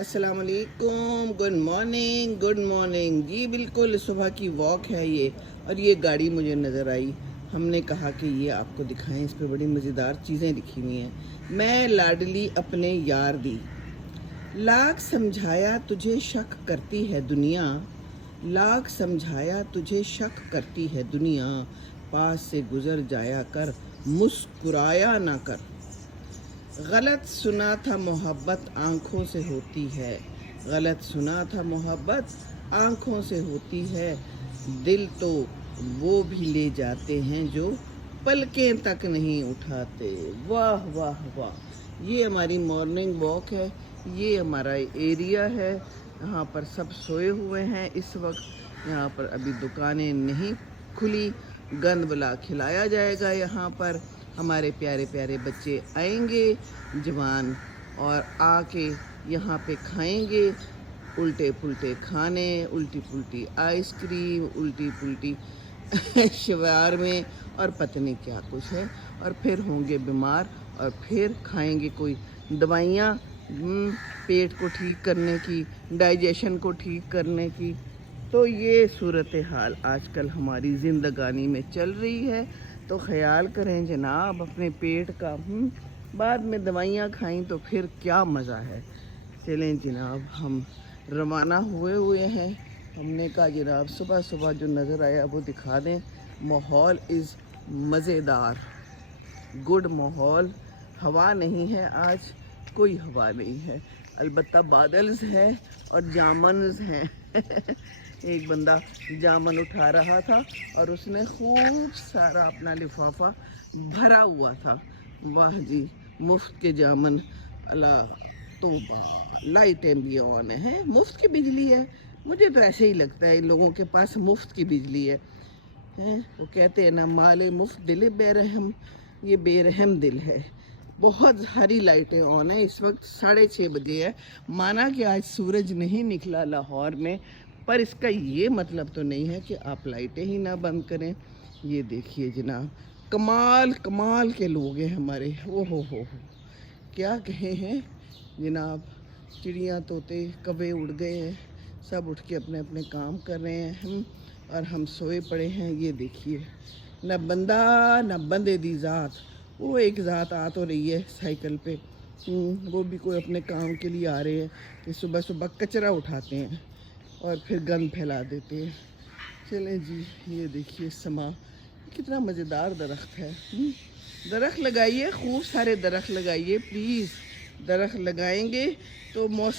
अस्सलाम वालेकुम, good morning जी। बिल्कुल सुबह की वॉक है ये। और ये गाड़ी मुझे नज़र आई, हमने कहा कि ये आपको दिखाएं। इस पर बड़ी मज़ेदार चीज़ें लिखी हुई हैं। मैं लाडली अपने यार दी, लाख समझाया तुझे शक करती है दुनिया, लाख समझाया तुझे शक करती है दुनिया, पास से गुजर जाया कर, मुस्कुराया ना कर। गलत सुना था मोहब्बत आँखों से होती है, गलत सुना था मोहब्बत आँखों से होती है, दिल तो वो भी ले जाते हैं जो पलकें तक नहीं उठाते। वाह वाह वाह। ये हमारी मॉर्निंग वॉक है, ये हमारा एरिया है। यहाँ पर सब सोए हुए हैं इस वक्त। यहाँ पर अभी दुकानें नहीं खुली, गंद बला खिलाया जाएगा। यहाँ पर हमारे प्यारे प्यारे बच्चे आएंगे जवान, और आके यहाँ पे खाएंगे उल्टे पुल्टे खाने, उल्टी पुल्टी आइसक्रीम, उल्टी पुल्टी शवार में, और पता नहीं क्या कुछ है। और फिर होंगे बीमार, और फिर खाएंगे कोई दवाइयाँ पेट को ठीक करने की, डाइजेशन को ठीक करने की। तो ये सूरत हाल आजकल हमारी ज़िंदगानी में चल रही है। तो ख्याल करें जनाब अपने पेट का। बाद में दवाइयाँ खाएं तो फिर क्या मज़ा है। चलें जनाब, हम रवाना हुए हैं। हमने कहा जनाब सुबह सुबह जो नज़र आया वो दिखा दें। माहौल इज़ मज़ेदार, गुड माहौल। हवा नहीं है आज, कोई हवा नहीं है, अलबत्ता बादल्स हैं और जामन्स हैं। एक बंदा जामन उठा रहा था और उसने खूब सारा अपना लिफाफा भरा हुआ था। वाह जी, मुफ्त के जामन। अल्लाह तौबा, लाइटें भी ऑन हैं, मुफ्त की बिजली है। मुझे तो ऐसे ही लगता है इन लोगों के पास मुफ्त की बिजली है। वो कहते हैं ना, माले मुफ्त दिल बेरहम। ये बेरहम दिल है। बहुत सारी लाइटें ऑन है। इस वक्त 6:30 बजे है। माना कि आज सूरज नहीं निकला लाहौर में, पर इसका ये मतलब तो नहीं है कि आप लाइटें ही ना बंद करें। ये देखिए जनाब, कमाल कमाल के लोग हैं हमारे। ओ हो, क्या कहे हैं जनाब। चिड़ियाँ तोते कौवे उड़ गए हैं, सब उठ के अपने अपने काम कर रहे हैं। और हम सोए पड़े हैं। ये देखिए, न बंदा न बंदे दी ज़ात। वो एक ज़ात आ तो रही है साइकिल पे, वो भी कोई अपने काम के लिए आ रहे हैं कि सुबह सुबह कचरा उठाते हैं और फिर गंद फैला देते हैं। चलें जी, ये देखिए समा, कितना मज़ेदार दरख्त है। दरख्त लगाइए, खूब सारे दरख्त लगाइए प्लीज़। दरख्त लगाएंगे तो मौसम